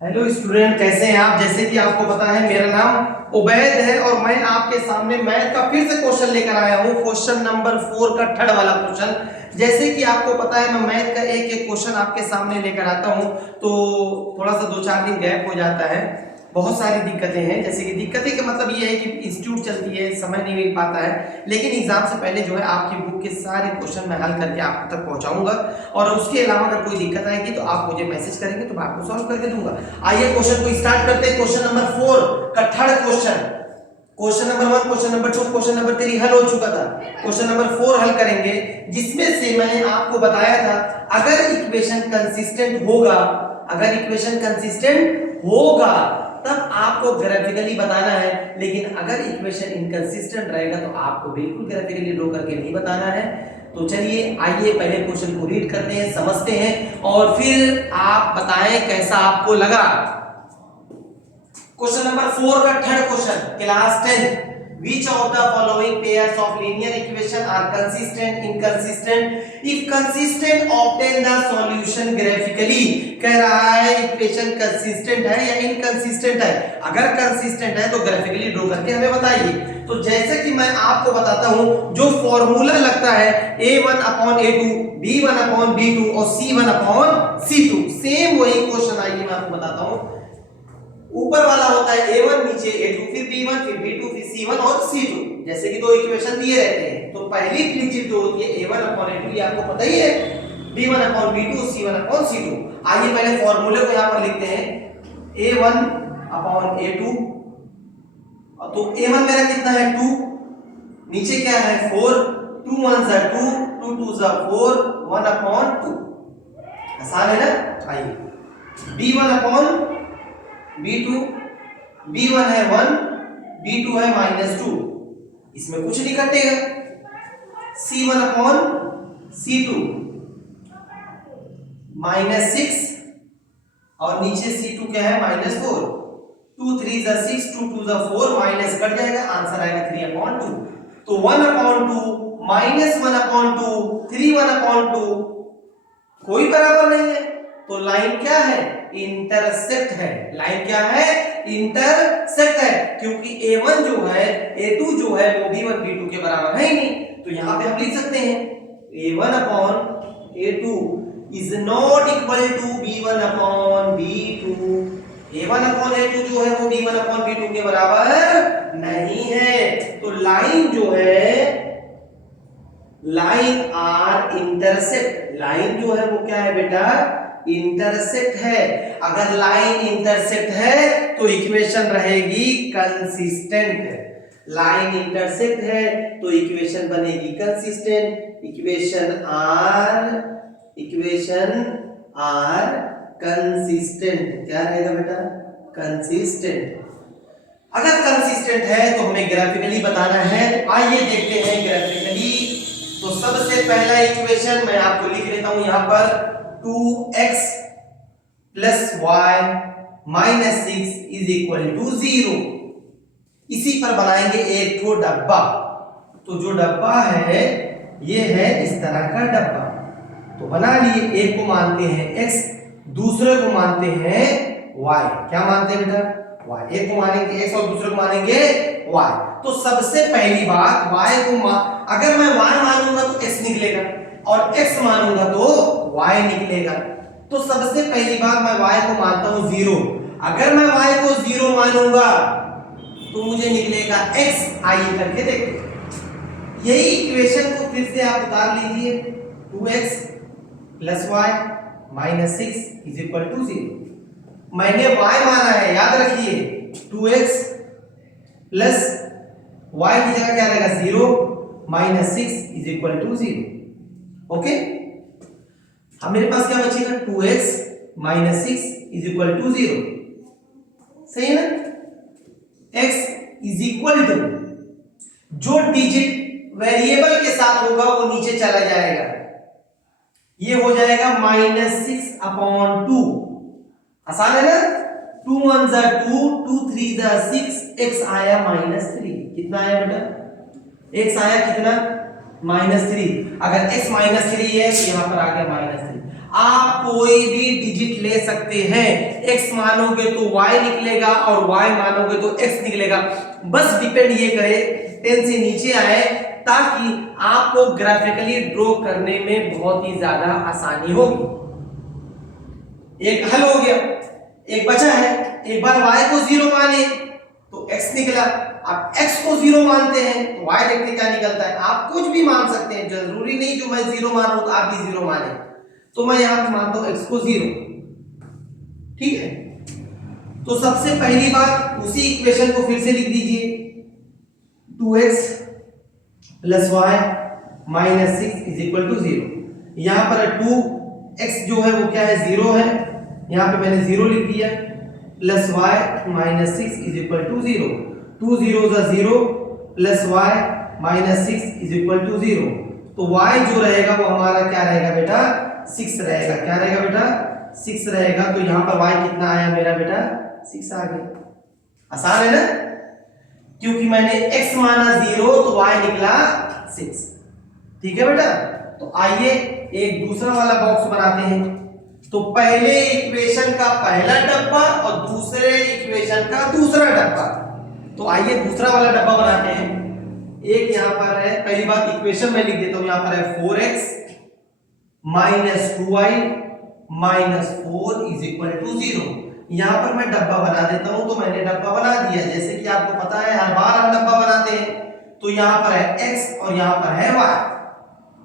Hello student, कैसे हैं आप। जैसे कि आपको पता है मेरा नाम उबैद है और मैं आपके सामने मैथ का फिर से क्वेश्चन लेकर आया हूं। क्वेश्चन नंबर 4 का थर्ड वाला क्वेश्चन। जैसे कि आपको पता है मैं मैथ का एक एक क्वेश्चन आपके सामने लेकर आता हूं तो थोड़ा सा 2-4 दिन गैप हो जाता है। बहुत सारी दिक्कतें हैं। जैसे कि दिक्कतें का मतलब ये है कि इंस्टीट्यूट चलती है, समय नहीं मिल पाता है, लेकिन एग्जाम से पहले जो है आपकी बुक के सारे क्वेश्चन मैं हल करके आप तक पहुंचाऊंगा। और उसके अलावा अगर कोई दिक्कत आएगी तो आप मुझे मैसेज करेंगे तो मैं आपको सॉल्व करके दूंगा। आइए क्वेश्चन को स्टार्ट करते हैं। क्वेश्चन नंबर 4 का third question. Question number 1, question number 2, question number 3 हल हो चुका था। क्वेश्चन नंबर 4 हल करेंगे, जिसमें से मैंने आपको बताया था अगर इक्वेशन कंसिस्टेंट होगा, अगर इक्वेशन कंसिस्टेंट होगा तब आपको ग्राफिकली बताना है, लेकिन अगर इक्वेशन इनकंसिस्टेंट रहेगा तो आपको बिल्कुल ग्राफिकली ड्रॉ करके नहीं बताना है। तो चलिए आइए पहले क्वेश्चन को रीड करते हैं, समझते हैं और फिर आप बताएं कैसा आपको लगा। क्वेश्चन नंबर 4 का third question, class 10, which of the following pairs of linear equation are consistent, inconsistent? If consistent, obtain the solution graphically। कह रहा है इक्वेशन कंसिस्टेंट है या इनकंसिस्टेंट है। अगर कंसिस्टेंट है तो ग्राफिकली ड्रॉ करके हमें बताइए। तो जैसे कि मैं आपको बताता हूं, जो फॉर्मूला लगता है a1/a2, b1/b2 और c1/c2, सेम वही क्वेश्चन। आइए मैं आपको बताता हूं। ऊपर वाला होता है a1, नीचे a2, फिर b1, फिर b2, फिर c1 और c2। जैसे कि दो इक्वेशन दिए रहते हैं तो पहली प्लीचिट जो होती है a1/a2, ये आपको पता ही है, b1/b2, c1/c2। आइए पहले फॉर्मूले को यहां पर लिखते हैं। a1/a2, तो a1 मेरा कितना है 2, नीचे क्या है 4, 2 1 जा 2, 2 2 जा 4, 1/2। आसान है ना। आइए b1/b2, b1 है 1, b2 है -2, इसमें कुछ नहीं कटेगा। c1/c2 -6 और नीचे c2 क्या है -4, 2 3 जा 6, 2 2 जा 4, माइनस कट जाएगा, आंसर आएगा 3/2। तो 1/2 -1/2, 3/2 कोई बराबर नहीं है। तो लाइन क्या है, इंटरसेक्ट है। लाइन क्या है, इंटरसेक्ट है, क्योंकि a1 जो है, a2 जो है वो b1 b2 के बराबर है ही नहीं। तो यहां पे हम लिख सकते हैं a1/a2 is not equal to b1/b2। a1/a2 जो है वो b1/b2 के बराबर नहीं है। तो लाइन जो है, लाइन आर इंटरसेक्ट, लाइन जो है वो क्या है बेटा, इंटरसेक्ट है। अगर लाइन इंटरसेक्ट है तो इक्वेशन रहेगी कंसिस्टेंट। लाइन इंटरसेक्ट है तो इक्वेशन बनेगी कंसिस्टेंट। Equation are consistent. क्या रहेगा बेटा, कंसिस्टेंट। अगर कंसिस्टेंट है तो हमें ग्राफिकली बताना है। तो आइए देखते हैं ग्राफिकली। तो सबसे पहला इक्वेशन मैं आपको लिख लेता हूं यहां पर, 2x + y - 6 = 0। इसी पर बनाएंगे एक ठो डब्बा। तो जो डब्बा है ये है इस तरह का डब्बा। तो बना लिए, एक को मानते हैं x, दूसरे को मानते हैं y। क्या मानते हैं बेटा, y। एक को मानेंगे x और दूसरे को मानेंगे y। तो सबसे पहली बात y को अगर मैं y मानूंगा तो x निकलेगा और x मानूंगा तो y निकलेगा। तो सबसे पहली बात मैं y को मानता हूं 0। अगर मैं y को 0 मानूंगा तो मुझे निकलेगा x। आइए करके देखते हैं। यही इक्वेशन को फिर से आप उतार लीजिए, 2x + y - 6 = 0। मैंने y माना है, याद रखिए, 2x + y की जगह क्या रहेगा 0, - 6 = 0। ओके, अब मेरे पास क्या बचेगा, 2x - 6 = 0। सही है ना। x = जो डिजिट वेरिएबल के साथ होगा वो नीचे चला जाएगा, ये हो जाएगा -6/2। आसान है ना। 2 1 जा 2, 2 3 जा 6, x आया -3। कितना आया बेटा, x आया कितना, -3। अगर x -3 है तो यहां पर आ गया -3। आप कोई भी डिजिट ले सकते हैं, x मानोगे तो y निकलेगा और y मानोगे तो x निकलेगा। बस डिपेंड ये करे 10 से नीचे आए ताकि आपको ग्राफिकली ड्रॉ करने में बहुत ही ज्यादा आसानी होगी। एक हल हो गया, एक बचा है। एक बार y को 0 माने तो x निकला, आप x को 0 मानते हैं तो y देखते क्या निकलता है। आप कुछ भी मान सकते हैं, जरूरी नहीं जो मैं 0 मान रहा हूं तो आप भी 0 माने। तो मैं यहां पे मानता हूं x को 0, ठीक है। तो सबसे पहली बात उसी इक्वेशन को फिर से लिख दीजिए, 2x plus y minus 6 is equal to 0। यहां पर 2x जो है वो क्या है, 0 है, यहां पे मैंने 0 लिख दिया, plus y minus 6 is equal to 0। 2 0 0 plus y minus 6 is equal to 0। तो y जो रहेगा वो हमारा क्या रहेगा बेटा, 6 रहेगा। क्या रहेगा बेटा, 6 रहेगा। तो यहां पर y कितना आया मेरा बेटा, 6 आ गया। आसान है ना, क्योंकि मैंने x माना 0 तो y निकला 6। ठीक है बेटा। तो आइए एक दूसरा वाला बॉक्स बनाते हैं। तो पहले इक्वेशन का पहला डब्बा और दूसरे इक्वेशन का दूसरा डब्बा। तो आइए दूसरा वाला डब्बा बनाते हैं। एक यहां पर है, पहली बात इक्वेशन में लिख देता हूं, यहां पर है 4x minus 2y minus 4 is equal to 0। यहां पर मैं डब्बा बना देता हूं। तो मैंने डब्बा बना दिया, जैसे कि आपको पता है हर बार हम डब्बा बनाते हैं। तो यहां पर है x और यहां पर है y,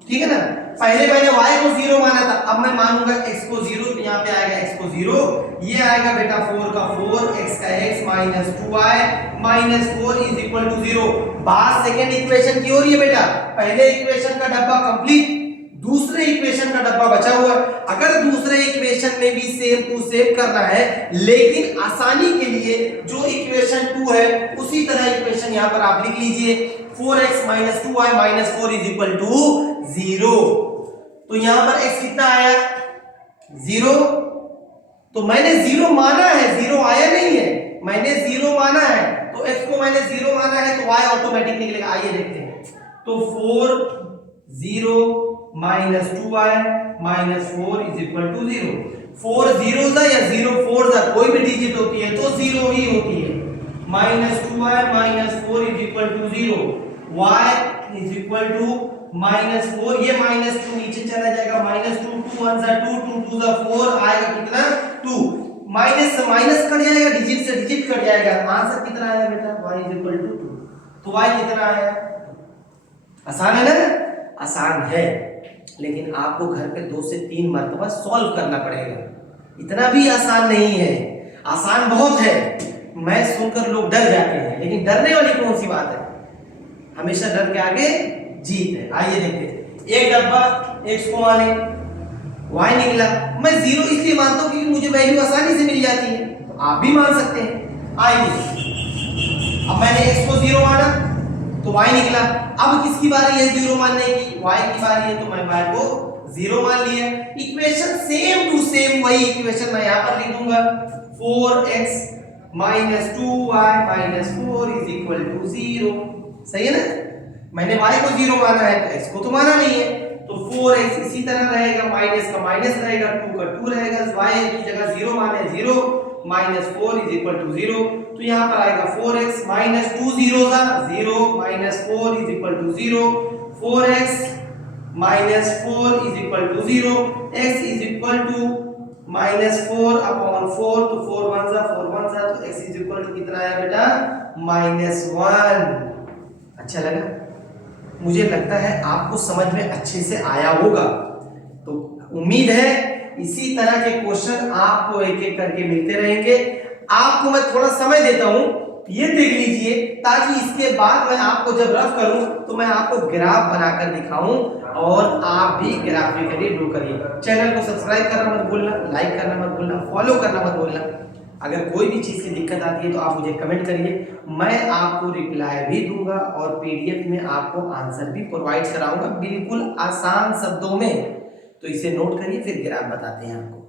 ठीक है ना। पहले मैंने y को 0 माना था, अब मैं मानूंगा x को 0। तो यहां पे आएगा x को 0, ये आएगा बेटा 4 का 4, x का x minus 2y minus 4 is equal to 0। बात सेकंड इक्वेशन की हो रही है बेटा। पहले इक्वेशन का डब्बा कंप्लीट, दूसरे इक्वेशन का डब्बा बचा हुआ है। अगर दूसरे इक्वेशन में भी सेम टू सेम करना है, लेकिन आसानी के लिए जो इक्वेशन 2 है उसी तरह इक्वेशन यहां पर आप लिख लीजिए, 4x minus 2y minus 4 is equal to 0। तो यहां पर x कितना आया, 0। तो मैंने 0 माना है, 0 आया नहीं है, मैंने 0 माना है। तो x को मैंने 0 माना है तो y ऑटोमेटिक निकलेगा। आइए देखते हैं। तो 4 0 minus 2y minus 4 is equal to 0। 4 0 सा या 0 4 सा कोई भी डिजिट होती है तो 0 ही होती है। Minus 2y minus 4 is equal to 0। y is equal to minus 4, ये माइनस 2 नीचे चला जाएगा, माइनस 2 2 1 सा 2 2 2 सा 4 आएगा कितना, 2। माइनस से माइनस कट जाएगा, डिजिट से डिजिट कट जाएगा। आंसर कितना आया बेटा, y इज इक्वल टू 2। तो y कितना आया, आसान है ना, आसान है। लेकिन आपको घर पे 2 से 3 मरतबा सॉल्व करना पड़ेगा, इतना भी आसान नहीं है। आसान बहुत है, मैं सुनकर लोग डर जाते हैं, लेकिन डरने वाली कौन सी बात है, हमेशा डर के आगे जीत है। आइए देखते हैं। एक डब्बा x को माने, y निकला। मैं 0 इसलिए मानता हूं क्योंकि मुझे वैल्यू आसानी से मिल जाती है, तो आप भी मान सकते हैं। आइए, अब मैंने x को 0 माना तो y निकला। अब किसकी बारी है 0 मानने की, y की बारी है, तो मैं y को 0 मान लिया। इक्वेशन सेम टू सेम वही इक्वेशन मैं यहां पर लिख दूंगा, 4x minus 2y minus 4 is equal to 0। सही है ना, मैंने y को 0 माना है तो x को तो माना नहीं है। तो 4x इसी तरह रहेगा, माइनस का माइनस रहेगा, 2 का 2 रहेगा, y की जगह 0 माने 0 माइनस 4 इज इक्वल टू 0। तो यहां पर आएगा 4x माइनस 2 0 का 0 minus 4 is equal to 0। 4x minus 4 is equal to 0। x is equal to minus 4 upon 4, तो 4 1 सा 4 1 सा, तो x इज इक्वल टू कितना आया बेटा, माइनस 1। अच्छा लगा, मुझे लगता है आपको समझ में अच्छे से आया होगा। तो उम्मीद है इसी तरह के क्वेश्चन आपको एक एक करके मिलते रहेंगे। आपको मैं थोड़ा समय देता हूं, ये देख लीजिए, ताकि इसके बाद मैं आपको जब रफ करूं तो मैं आपको ग्राफ बनाकर दिखाऊं और आप भी ग्राफिकली ड्रॉ करिए। चैनल को सब्सक्राइब करना मत भूलना, लाइक करना मत भूलना, फॉलो करना मत भूलना। अगर कोई भी चीज़ की दिक्कत आती है तो आप मुझे कमेंट करिए, मैं आपको रिप्लाई भी दूंगा और पीडीएफ में आपको आंसर भी प्रोवाइड कराऊंगा बिल्कुल आसान शब्दों में। तो इसे नोट करिए, फिर ग्राफ बताते हैं आपको।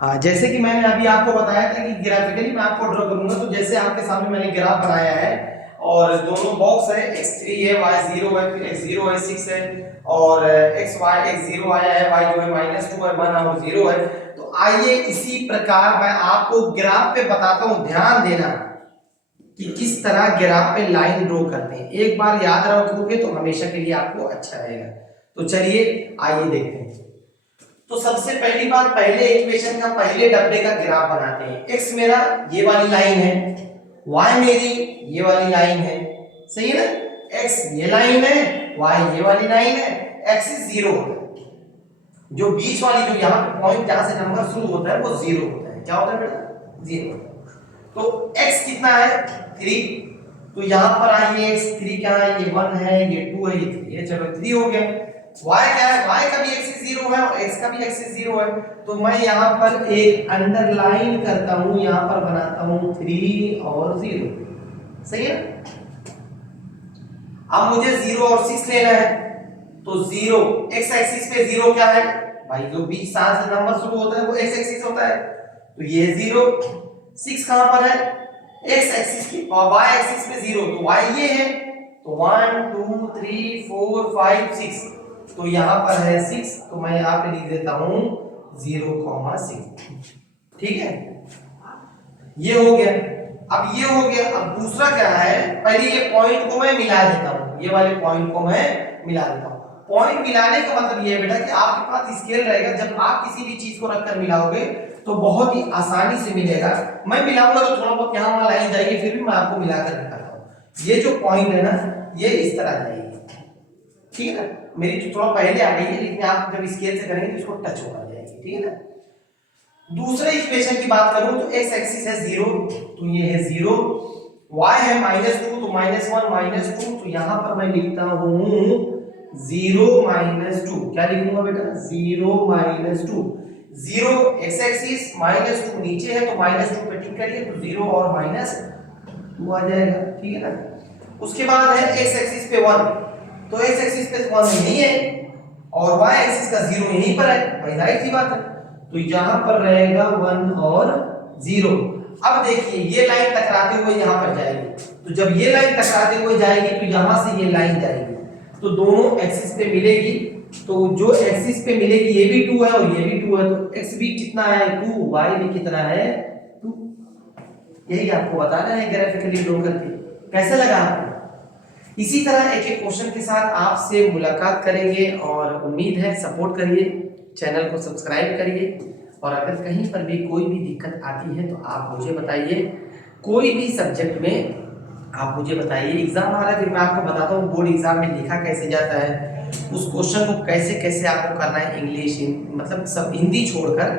हाँ, जैसे कि मैंने अभी आपको बताया था कि ग्राफिकली मैं आपको ड्रॉ करूंगा, तो जैसे आपके सामने मैंने ग्राफ बनाया है और दोनों बॉक्स है, x3 है, y0 है, फिर x0 है, 6 है और x0 आया है, y जो है -2 है, 1 और 0 है। तो आइए इसी प्रकार मैं आपको ग्राफ पे बताता हूं, ध्यान देना कि किस तरह ग्राफ पे लाइन ड्रॉ करते हैं। एक बार याद रखोगे तो हमेशा के लिए आपको अच्छा रहेगा। तो चलिए आइए देखते हैं। तो सबसे पहली बात, पहले इक्वेशन का पहले डब्बे का ग्राफ बनाते हैं। x मेरा ये वाली लाइन है, y मेरी ये वाली लाइन है, सही है ना। x ये लाइन है, y ये वाली लाइन है, एक्सिस 0 होता है। जो बीच वाली, जो यहाँ पे पॉइंट जहां से नंबर शुरू होता है वो 0 होता है। क्या होता है बेटा? 0। तो x कितना है? 3। तो यहां पर आइए, x3 क्या है? ये 1 है, ये 2 है, ये 3 है। चलो 3 हो गया। y क्या है? y का भी एक्सिस 0 है और x का भी एक्सिस 0 है। तो मैं यहां पर एक अंडरलाइन करता हूं, यहां पर बनाता हूं 3 और 0, सही है। अब मुझे 0 और 6 लेना है। तो 0 x एक्सिस पे 0 क्या है भाई? जो बीच से नंबर शुरू होता है वो x एक्सिस होता है। तो ये 0, 6 कहां पर है? x एक्सिस की, और y एक्सिस पे 0, तो y ये है। तो 1 2 3 4 5 6, तो यहां पर है 6, तो मैं यहां पे लिख देता हूं 0,6। ठीक है, ये हो गया। अब ये हो गया। अब दूसरा क्या है? पहले ये पॉइंट को मैं मिला देता हूं, ये वाले पॉइंट को मैं मिला देता हूं। पॉइंट मिलाने का मतलब ये है बेटा कि आपके पास स्केल रहेगा, जब आप किसी भी चीज को रखकर मिलाओगे तो बहुत ही आसानी से मिलेगा। मैं मिलाऊंगा तो थोड़ा बहुत यहां वहां लाइन जाएगी, फिर भी मैं आपको मिलाकर दिखाता हूं। ये जो पॉइंट है ना, ये इस तरह जाएगी, ठीक है ना। मेरी तो थोड़ा पहले आ गई है, लेकिन आप जब स्केल से करेंगे तो इसको टच हो जाएगी, ठीक है ना। दूसरे इक्वेशन की बात करूं तो x एक्सिस है 0, तो ये है 0, y है -2, तो -1 -2, तो यहां पर मैं लिखता हूं 0 -2। क्या लिखूंगा बेटा? 0 -2। 0 x एक्सिस, -2 नीचे है, तो -2 पे टिक करिए, तो 0 और -2 आ जाएगा, ठीक है ना। उसके बाद है x एक्सिस पे 1, तो x एक्सिस पे 1 नहीं है और y एक्सिस का 0 यहीं पर है, भाई जाहिर सी बात है। तो यहां पर रहेगा 1 और 0। अब देखिए ये लाइन टकराते हुए यहां पर जाएगी, तो जब ये लाइन टकराते हुए जाएगी तो यहां से ये लाइन जाएगी, तो दोनों एक्सिस पे मिलेगी। तो जो एक्सिस पे मिलेगी ये भी 2 है और ये भी 2 है, तो x भी कितना है? 2, y भी कितना है? 2। यही आपको बताना है ग्राफिकली ड्रॉ करके। कैसा लगा आपको? इसी तरह एक एक क्वेश्चन के साथ आपसे मुलाकात करेंगे और उम्मीद है सपोर्ट करिए, चैनल को सब्सक्राइब करिए, और अगर कहीं पर भी कोई भी दिक्कत आती है तो आप मुझे बताइए। कोई भी सब्जेक्ट में आप मुझे बताइए। एग्जाम आ रहा है, फिर मैं आपको बताता हूँ बोर्ड एग्जाम में लिखा कैसे जाता है, उस क्वेश्चन को कैसे कैसे आपको करना है। इंग्लिश, मतलब सब हिंदी छोड़कर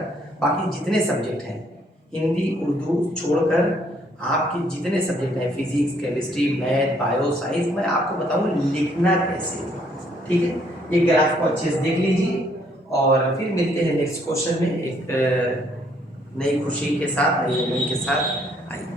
बाकी जितने सब्जेक्ट हैं, हिंदी उर्दू छोड़कर आपके जितने सब्जेक्ट हैं, physics, chemistry, math, bio, science, मैं आपको बताऊँ लिखना कैसे, ठीक है। ये ग्राफ को अच्छे से देख लीजिए और फिर मिलते हैं नेक्स्ट क्वेश्चन में एक नई खुशी के साथ, नई उम्मीद के साथ। आइए।